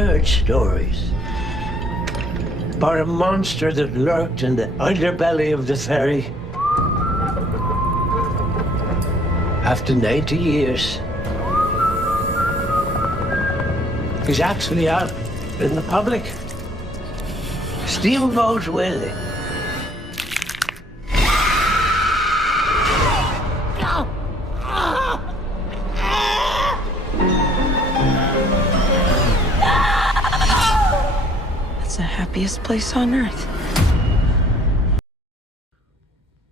heard stories about a monster that lurked in the underbelly of the ferry. After 90 years, he's actually out in the public. Steamboat Willie. It's the happiest place on earth.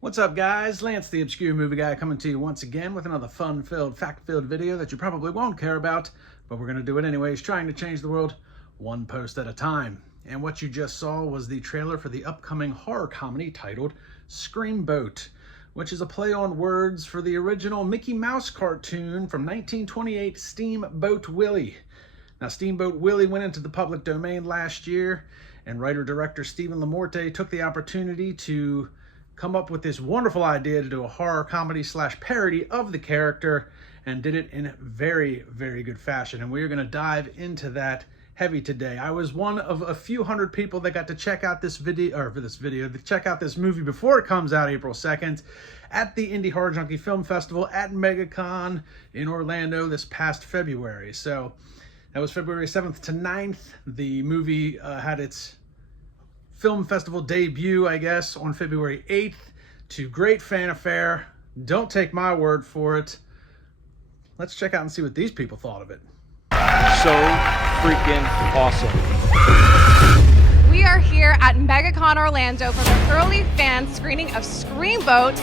What's up, guys? Lance the Obscure Movie Guy coming to you once again with another fun-filled, fact-filled video that you probably won't care about, but we're going to do it anyways, trying to change the world one post at a time. And what you just saw was the trailer for the upcoming horror comedy titled Screamboat, which is a play on words for the original Mickey Mouse cartoon from 1928, Steamboat Willie. Now, Steamboat Willie went into the public domain last year, and writer-director Stephen LaMorte took the opportunity to come up with this wonderful idea to do a horror comedy / parody of the character, and did it in very, very good fashion. And we are going to dive into that heavy today. I was one of a few hundred people that got to check out this video, check out this movie before it comes out April 2nd at the Indie Horror Junkie Film Festival at MegaCon in Orlando this past February. So that was February 7th to 9th. The movie had its film festival debut, I guess, on February 8th to great fanfare. Don't take my word for it. Let's check out and see what these people thought of it. So freaking awesome. We are here at MegaCon Orlando for the early fan screening of Screamboat.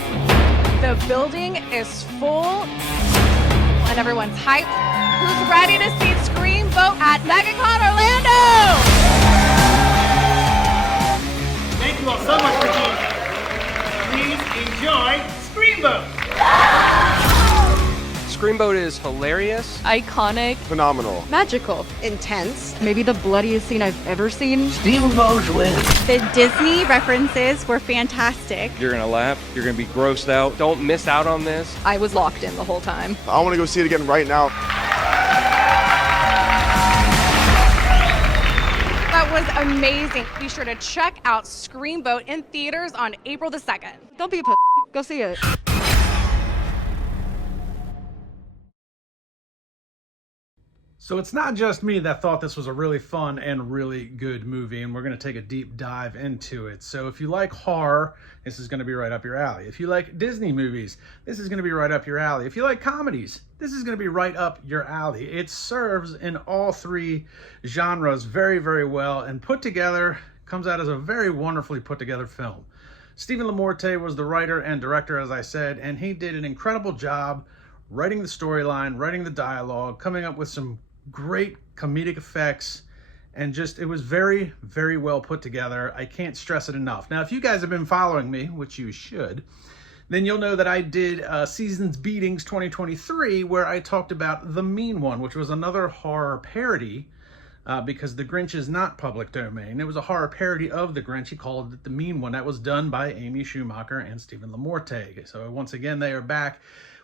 The building is full and everyone's hyped. Who's ready to see Screamboat at MegaCon Orlando? Thank you all so much for being here. Please enjoy Screamboat. Screamboat is hilarious. Iconic. Phenomenal. Magical. Intense. Maybe the bloodiest scene I've ever seen. Steamboat Willie. The Disney references were fantastic. You're gonna laugh, you're gonna be grossed out. Don't miss out on this. I was locked in the whole time. I want to go see it again right now. That was amazing. Be sure to check out Screamboat in theaters on April the 2nd. Don't be a pussy. Go see it. So it's not just me that thought this was a really fun and really good movie, and we're going to take a deep dive into it. So if you like horror, this is going to be right up your alley. If you like Disney movies, this is going to be right up your alley. If you like comedies, this is going to be right up your alley. It serves in all three genres very, very well, and put together, comes out as a very wonderfully put together film. Stephen LaMorte was the writer and director, as I said, and he did an incredible job writing the storyline, writing the dialogue, coming up with some great comedic effects, and just, it was very, very well put together. I can't stress it enough. Now, if you guys have been following me, which you should, then you'll know that I did Seasons Beatings 2023, where I talked about The Mean One, which was another horror parody, because The Grinch is not public domain. It was a horror parody of The Grinch. He called it The Mean One. That was done by Amy Schumacher and Stephen LaMorte. So once again, they are back.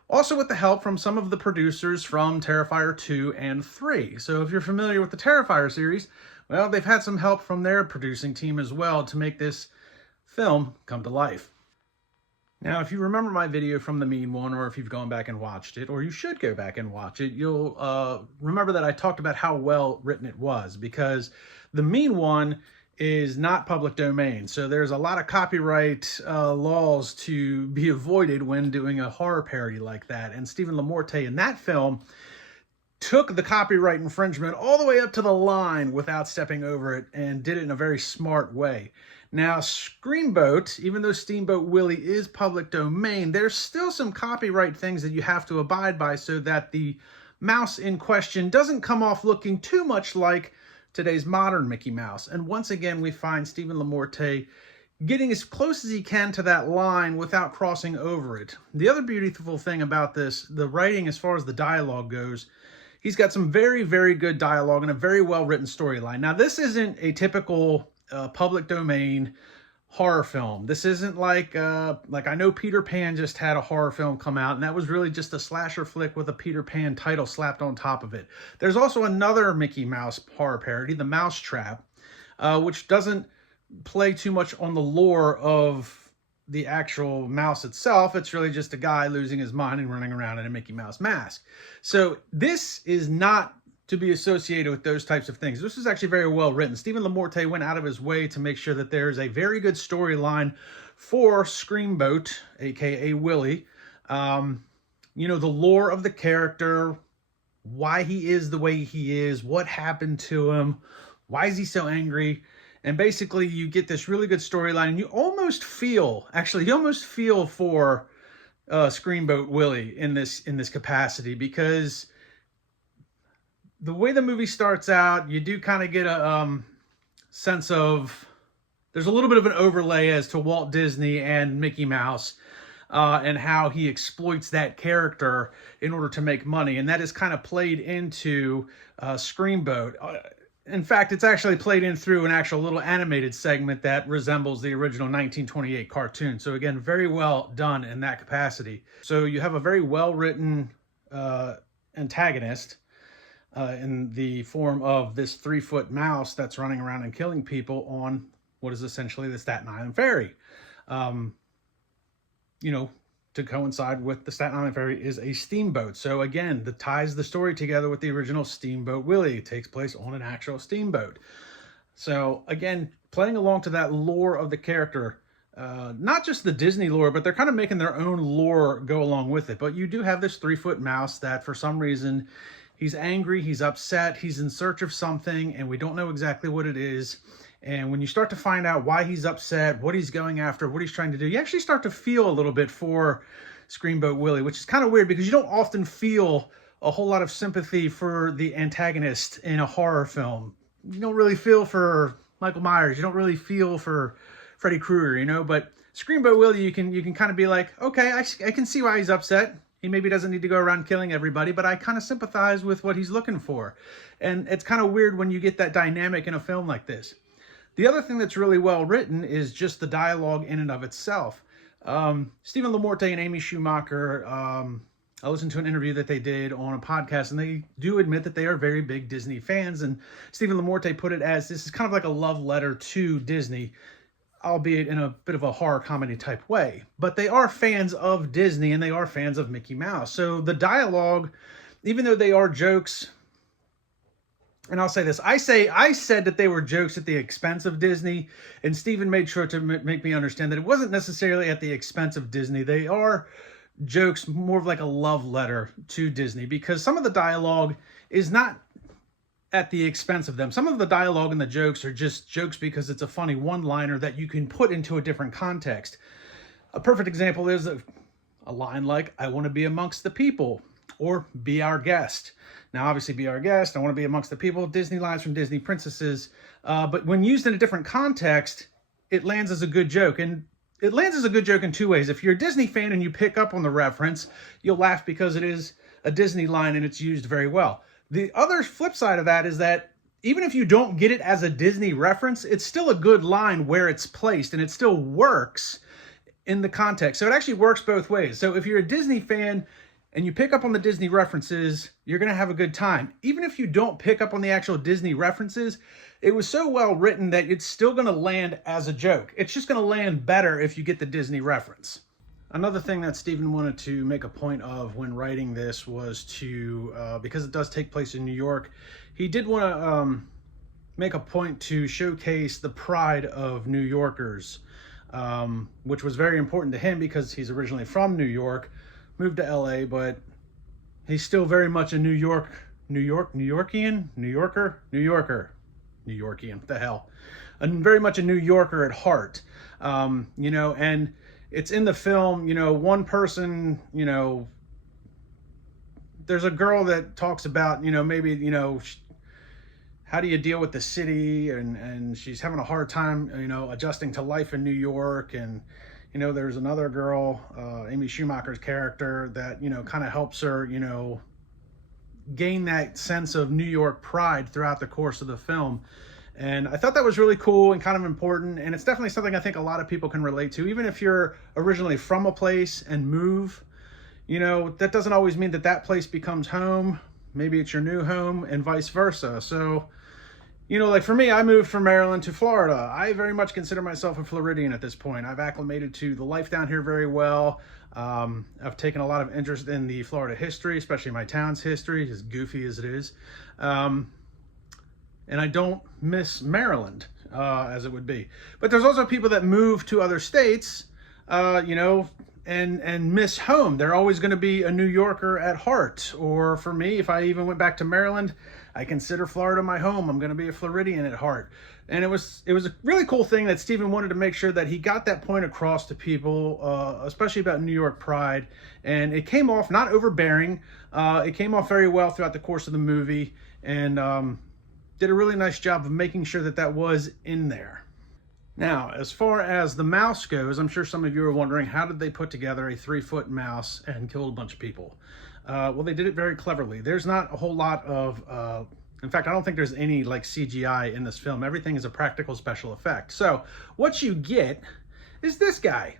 Also with the help from some of the producers from Terrifier 2 and 3. So if you're familiar with the Terrifier series, well, they've had some help from their producing team as well to make this film come to life. Now, if you remember my video from The Mean One, or if you've gone back and watched it, or you should go back and watch it, you'll remember that I talked about how well written it was, because The Mean One is not public domain. So there's a lot of copyright laws to be avoided when doing a horror parody like that. And Stephen LaMorte in that film took the copyright infringement all the way up to the line without stepping over it, and did it in a very smart way. Now, Screamboat, even though Steamboat Willie is public domain, there's still some copyright things that you have to abide by so that the mouse in question doesn't come off looking too much like today's modern Mickey Mouse. And once again, we find Stephen LaMorte getting as close as he can to that line without crossing over it. The other beautiful thing about this, the writing as far as the dialogue goes, he's got some very, very good dialogue and a very well-written storyline. Now, this isn't a typical public domain horror film. This isn't like I know Peter Pan just had a horror film come out, and that was really just a slasher flick with a Peter Pan title slapped on top of it. There's also another Mickey Mouse horror parody, The Mousetrap, which doesn't play too much on the lore of the actual mouse itself. It's really just a guy losing his mind and running around in a Mickey Mouse mask. So this is not to be associated with those types of things. This is actually very well written. Stephen LaMorte went out of his way to make sure that there's a very good storyline for Screamboat, aka Willie. You know, the lore of the character, why he is the way he is, what happened to him, why is he so angry. And basically you get this really good storyline, and you almost feel for Screamboat Willie in this capacity, because the way the movie starts out, you do kind of get a sense of, there's a little bit of an overlay as to Walt Disney and Mickey Mouse, and how he exploits that character in order to make money. And that is kind of played into Screamboat. In fact, it's actually played in through an actual little animated segment that resembles the original 1928 cartoon. So again, very well done in that capacity. So you have a very well-written antagonist in the form of this 3-foot mouse that's running around and killing people on what is essentially the Staten Island Ferry. You know, to coincide with the Staten Island Ferry is a steamboat. So again, that ties the story together with the original Steamboat Willie. It takes place on an actual steamboat. So again, playing along to that lore of the character, not just the Disney lore, but they're kind of making their own lore go along with it. But you do have this 3-foot mouse that for some reason, he's angry, he's upset, he's in search of something, and we don't know exactly what it is. And when you start to find out why he's upset, what he's going after, what he's trying to do, you actually start to feel a little bit for Screamboat Willie, which is kind of weird because you don't often feel a whole lot of sympathy for the antagonist in a horror film. You don't really feel for Michael Myers. You don't really feel for Freddy Krueger, you know, but Screamboat Willie, you can kind of be like, okay, I can see why he's upset. He maybe doesn't need to go around killing everybody, but I kind of sympathize with what he's looking for. And it's kind of weird when you get that dynamic in a film like this. The other thing that's really well written is just the dialogue in and of itself. Stephen LaMorte and Amy Schumacher, I listened to an interview that they did on a podcast, and they do admit that they are very big Disney fans. And Stephen LaMorte put it as, this is kind of like a love letter to Disney, albeit in a bit of a horror comedy type way. But they are fans of Disney, and they are fans of Mickey Mouse. So the dialogue, even though they are jokes, and I'll say this, I said that they were jokes at the expense of Disney, and Stephen made sure to make me understand that it wasn't necessarily at the expense of Disney. They are jokes more of like a love letter to Disney, because some of the dialogue is not at the expense of them. Some of the dialogue and the jokes are just jokes because it's a funny one-liner that you can put into a different context. A perfect example is a line like, "I want to be amongst the people," or "be our guest." Now, obviously, "be our guest," "I want to be amongst the people," Disney lines from Disney princesses. But when used in a different context, it lands as a good joke. And it lands as a good joke in two ways. If you're a Disney fan and you pick up on the reference, you'll laugh because it is a Disney line and it's used very well. The other flip side of that is that even if you don't get it as a Disney reference, it's still a good line where it's placed, and it still works in the context. So it actually works both ways. So if you're a Disney fan and you pick up on the Disney references, you're going to have a good time. Even if you don't pick up on the actual Disney references, it was so well written that it's still going to land as a joke. It's just going to land better if you get the Disney reference. Another thing that Stephen wanted to make a point of when writing this was to, because it does take place in New York, he did want to make a point to showcase the pride of New Yorkers, which was very important to him because he's originally from New York, moved to LA, but he's still very much a New Yorkian, what the hell? And very much a New Yorker at heart, you know, and it's in the film, you know, one person, you know, there's a girl that talks about, you know, maybe, you know, how do you deal with the city, and she's having a hard time, you know, adjusting to life in New York. And, you know, there's another girl, Amy Schumacher's character, that, you know, kind of helps her, you know, gain that sense of New York pride throughout the course of the film. And I thought that was really cool and kind of important, and it's definitely something I think a lot of people can relate to. Even if you're originally from a place and move, you know, that doesn't always mean that that place becomes home. Maybe it's your new home and vice versa. So, you know, like for me, I moved from Maryland to Florida. I very much consider myself a Floridian at this point. I've acclimated to the life down here very well. I've taken a lot of interest in the Florida history, especially my town's history, as goofy as it is. And I don't miss Maryland, as it would be. But there's also people that move to other states, you know, and miss home. They're always going to be a New Yorker at heart. Or for me, if I even went back to Maryland, I consider Florida my home. I'm going to be a Floridian at heart. And it was a really cool thing that Steven wanted to make sure that he got that point across to people, especially about New York pride. And it came off not overbearing. It came off very well throughout the course of the movie, and did a really nice job of making sure that that was in there. Now, as far as the mouse goes, I'm sure some of you are wondering, how did they put together a 3-foot mouse and kill a bunch of people? Well, they did it very cleverly. There's not a whole lot of, in fact, I don't think there's any like CGI in this film. Everything is a practical special effect. So what you get is this guy.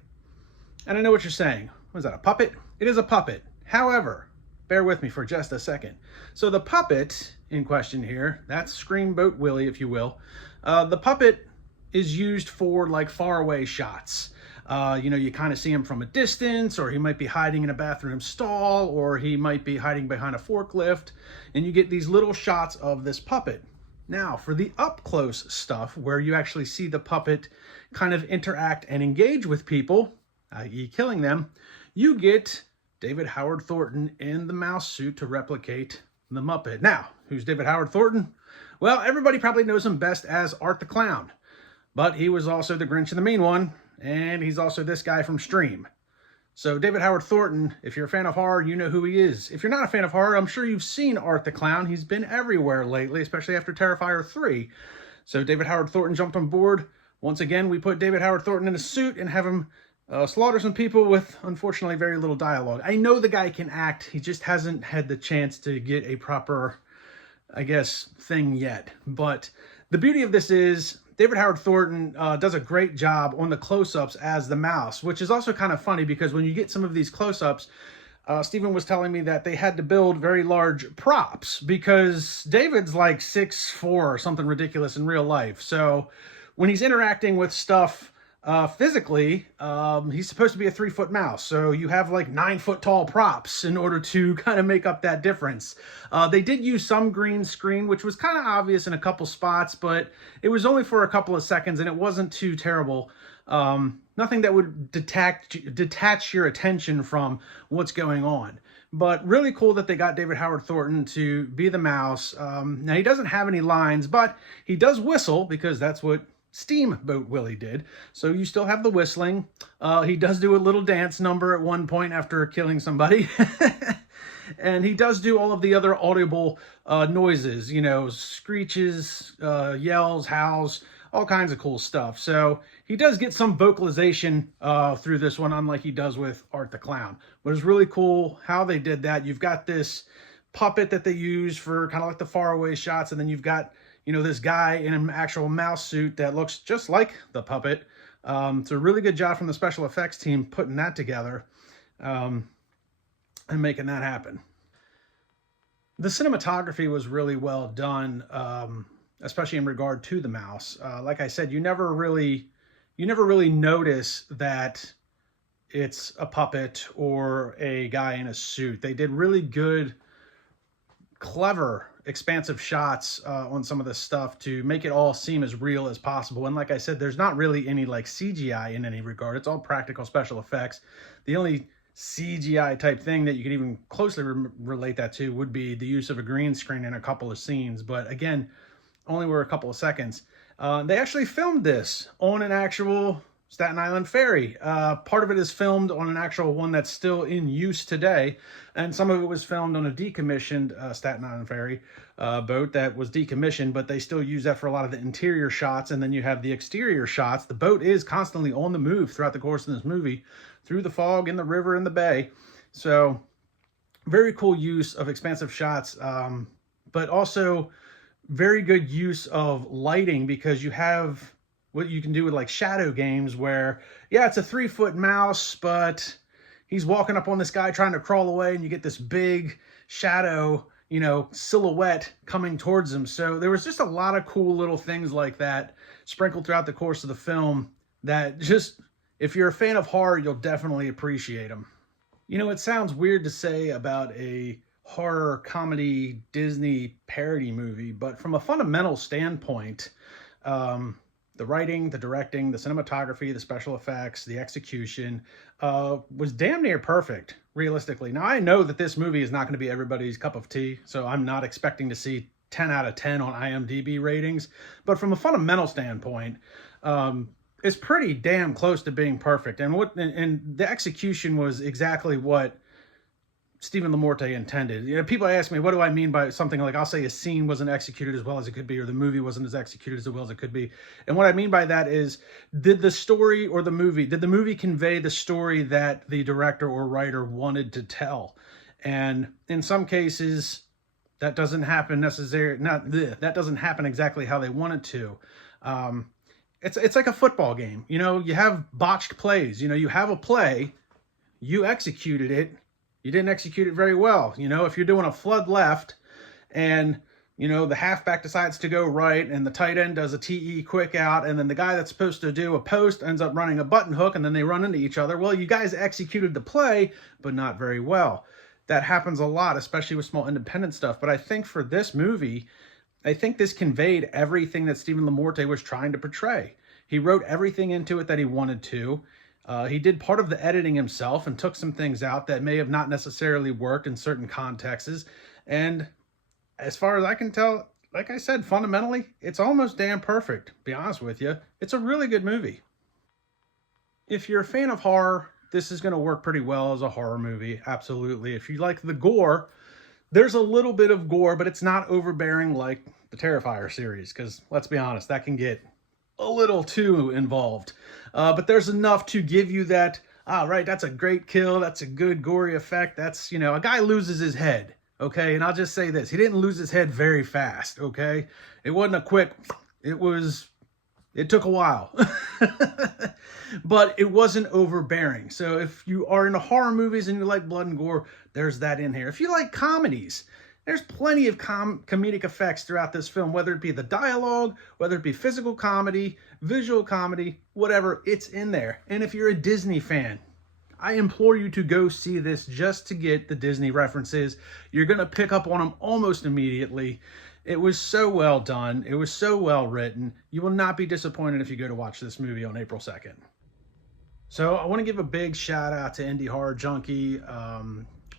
And I know what you're saying. Was that a puppet? It is a puppet. However, bear with me for just a second. So the puppet in question here, that's Screamboat Willie, if you will. The puppet is used for like faraway shots. You know, you kind of see him from a distance, or he might be hiding in a bathroom stall, or he might be hiding behind a forklift, and you get these little shots of this puppet. Now, for the up-close stuff, where you actually see the puppet kind of interact and engage with people, i.e. killing them, you get David Howard Thornton in the mouse suit to replicate the Muppet. Now, who's David Howard Thornton? Well, everybody probably knows him best as Art the Clown, but he was also the Grinch and the Mean One, and he's also this guy from Scream. So David Howard Thornton, if you're a fan of horror, you know who he is. If you're not a fan of horror, I'm sure you've seen Art the Clown. He's been everywhere lately, especially after Terrifier 3. So David Howard Thornton jumped on board. Once again, we put David Howard Thornton in a suit and have him slaughter some people with, unfortunately, very little dialogue. I know the guy can act. He just hasn't had the chance to get a proper, I guess, thing yet. But the beauty of this is David Howard Thornton does a great job on the close-ups as the mouse, which is also kind of funny because when you get some of these close-ups, Steven was telling me that they had to build very large props because David's like 6'4" or something ridiculous in real life. So when he's interacting with stuff physically, he's supposed to be a 3-foot mouse. So you have like 9-foot tall props in order to kind of make up that difference. They did use some green screen, which was kind of obvious in a couple spots, but it was only for a couple of seconds and it wasn't too terrible. Nothing that would detach your attention from what's going on. But really cool that they got David Howard Thornton to be the mouse. Now, he doesn't have any lines, but he does whistle because that's what Steamboat Willie did. So you still have the whistling. He does do a little dance number at one point after killing somebody. And he does do all of the other audible noises, you know, screeches, yells, howls, all kinds of cool stuff. So he does get some vocalization through this one, unlike he does with Art the Clown. But it's really cool how they did that. You've got this puppet that they use for kind of like the faraway shots, and then you've got, you know, this guy in an actual mouse suit that looks just like the puppet. It's a really good job from the special effects team putting that together and making that happen. The cinematography was really well done, especially in regard to the mouse. Like I said, you never really notice that it's a puppet or a guy in a suit. They did really good, clever, expansive shots on some of this stuff to make it all seem as real as possible. And like I said, there's not really any like CGI in any regard. It's all practical special effects. The only CGI type thing that you could even closely relate that to would be the use of a green screen in a couple of scenes. But again, only were a couple of seconds. They actually filmed this on an actual Staten Island ferry. Part of it is filmed on an actual one that's still in use today, and some of it was filmed on a decommissioned Staten Island ferry boat that was decommissioned, but they still use that for a lot of the interior shots, and then you have the exterior shots. The boat is constantly on the move throughout the course of this movie, through the fog, in the river, in the bay. So very cool use of expansive shots, but also very good use of lighting, because you have what you can do with like shadow games where, yeah, it's a 3-foot mouse, but he's walking up on this guy trying to crawl away, and you get this big shadow, you know, silhouette coming towards him. So there was just a lot of cool little things like that sprinkled throughout the course of the film that just, if you're a fan of horror, you'll definitely appreciate them. You know, it sounds weird to say about a horror comedy Disney parody movie, but from a fundamental standpoint, the writing, the directing, the cinematography, the special effects, the execution was damn near perfect, realistically. Now, I know that this movie is not going to be everybody's cup of tea, so I'm not expecting to see 10 out of 10 on IMDb ratings. But from a fundamental standpoint, it's pretty damn close to being perfect. And the execution was exactly what Stephen LaMorte intended. You know, people ask me, what do I mean by something like, I'll say a scene wasn't executed as well as it could be, or the movie wasn't as executed as well as it could be. And what I mean by that is, did the movie convey the story that the director or writer wanted to tell? And in some cases, that doesn't happen that doesn't happen exactly how they wanted to. It's like a football game. You know, you have botched plays. You know, you have a play, you executed it, you didn't execute it very well. You know, if you're doing a flood left and, you know, the halfback decides to go right and the tight end does a TE quick out, and then the guy that's supposed to do a post ends up running a button hook, and then they run into each other. Well, you guys executed the play, but not very well. That happens a lot, especially with small independent stuff. But I think for this movie, I think this conveyed everything that Stephen LaMorte was trying to portray. He wrote everything into it that he wanted to. He did part of the editing himself and took some things out that may have not necessarily worked in certain contexts. And as far as I can tell, like I said, fundamentally, it's almost damn perfect, to be honest with you. It's a really good movie. If you're a fan of horror, this is going to work pretty well as a horror movie, absolutely. If you like the gore, there's a little bit of gore, but it's not overbearing like the Terrifier series, because let's be honest, that can get a little too involved. But there's enough to give you that, right, that's a great kill, that's a good gory effect, that's, you know, a guy loses his head, okay? And I'll just say this, he didn't lose his head very fast, okay? It wasn't a quick, it took a while. But it wasn't overbearing. So if you are into horror movies and you like blood and gore, there's that in here. If you like comedies, there's plenty of comedic effects throughout this film, whether it be the dialogue, whether it be physical comedy, visual comedy, whatever, it's in there. And if you're a Disney fan, I implore you to go see this just to get the Disney references. You're going to pick up on them almost immediately. It was so well done. It was so well written. You will not be disappointed if you go to watch this movie on April 2nd. So I want to give a big shout out to Indie Horror Junkie,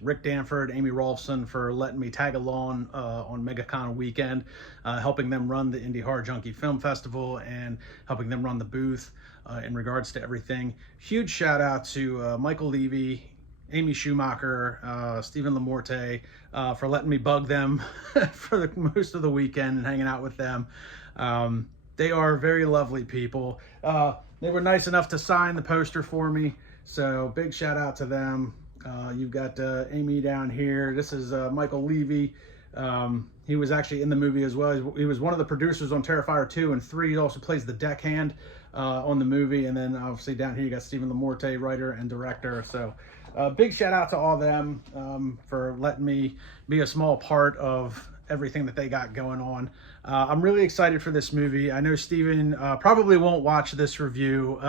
Rick Danford, Amy Rolfson for letting me tag along on MegaCon weekend, helping them run the Indie Horror Junkie Film Festival and helping them run the booth in regards to everything. Huge shout out to Michael Levy, Amy Schumacher, Stephen LaMorte for letting me bug them for most of the weekend and hanging out with them. They are very lovely people. They were nice enough to sign the poster for me, so big shout out to them. You've got Amy down here. This is Michael Levy. He was actually in the movie as well. He was one of the producers on Terrifier 2 and 3. He also plays the deckhand on the movie. And then obviously down here you got Stephen LaMorte, writer and director. So big shout out to all of them for letting me be a small part of everything that they got going on. I'm really excited for this movie. I know Stephen probably won't watch this review.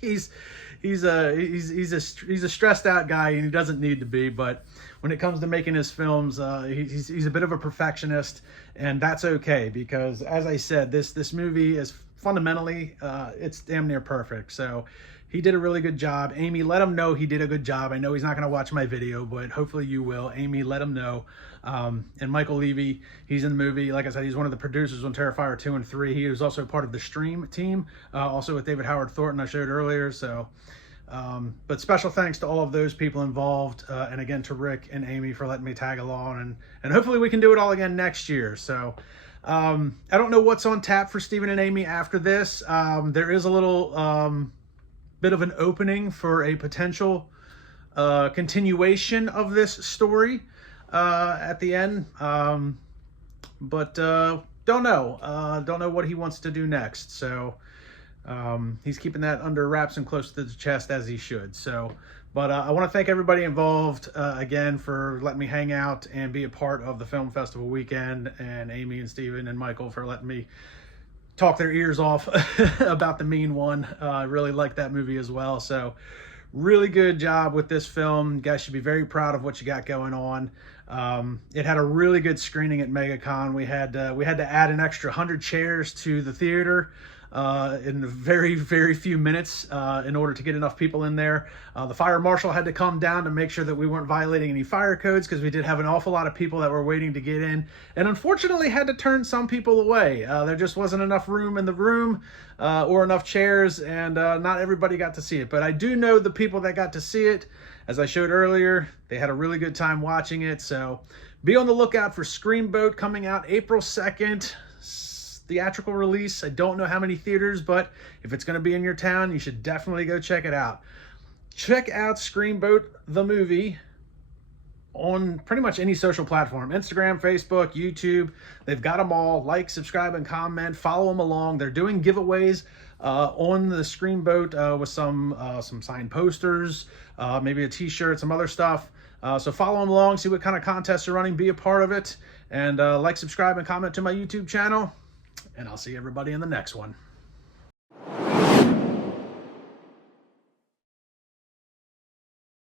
He's a stressed out guy, and he doesn't need to be, but when it comes to making his films, he's a bit of a perfectionist, and that's okay, because as I said, this movie is fundamentally it's damn near perfect. So he did a really good job. Amy, let him know he did a good job. I know he's not going to watch my video, but hopefully you will. Amy, let him know. And Michael Levy, he's in the movie. Like I said, he's one of the producers on Terrifier 2 and 3. He was also part of the Stream team, also with David Howard Thornton I showed earlier. So, but special thanks to all of those people involved. And again, to Rick and Amy for letting me tag along. And hopefully we can do it all again next year. So I don't know what's on tap for Stephen and Amy after this. There is a little bit of an opening for a potential continuation of this story at the end. but don't know what he wants to do next. So he's keeping that under wraps and close to the chest, as he should. So, but I want to thank everybody involved again for letting me hang out and be a part of the film festival weekend, and Amy and Steven and Michael for letting me talk their ears off about The Mean One. I really like that movie as well. So really good job with this film. You guys should be very proud of what you got going on. It had a really good screening at MegaCon. We had to add an extra 100 chairs to the theater in very, very few minutes in order to get enough people in there. The fire marshal had to come down to make sure that we weren't violating any fire codes, because we did have an awful lot of people that were waiting to get in, and unfortunately had to turn some people away. There just wasn't enough room in the room or enough chairs, and not everybody got to see it. But I do know the people that got to see it. As I showed earlier, they had a really good time watching it. So be on the lookout for Screamboat coming out April 2nd. Theatrical release. I don't know how many theaters, but if it's going to be in your town, you should definitely go check it out. Check out Screamboat the movie on pretty much any social platform: Instagram, Facebook, YouTube. They've got them all. Like, subscribe, and comment. Follow them along. They're doing giveaways on the Screamboat with some signed posters, maybe a t-shirt, some other stuff. So follow them along, see what kind of contests are running, be a part of it, and like, subscribe, and comment to my YouTube channel. And I'll see everybody in the next one.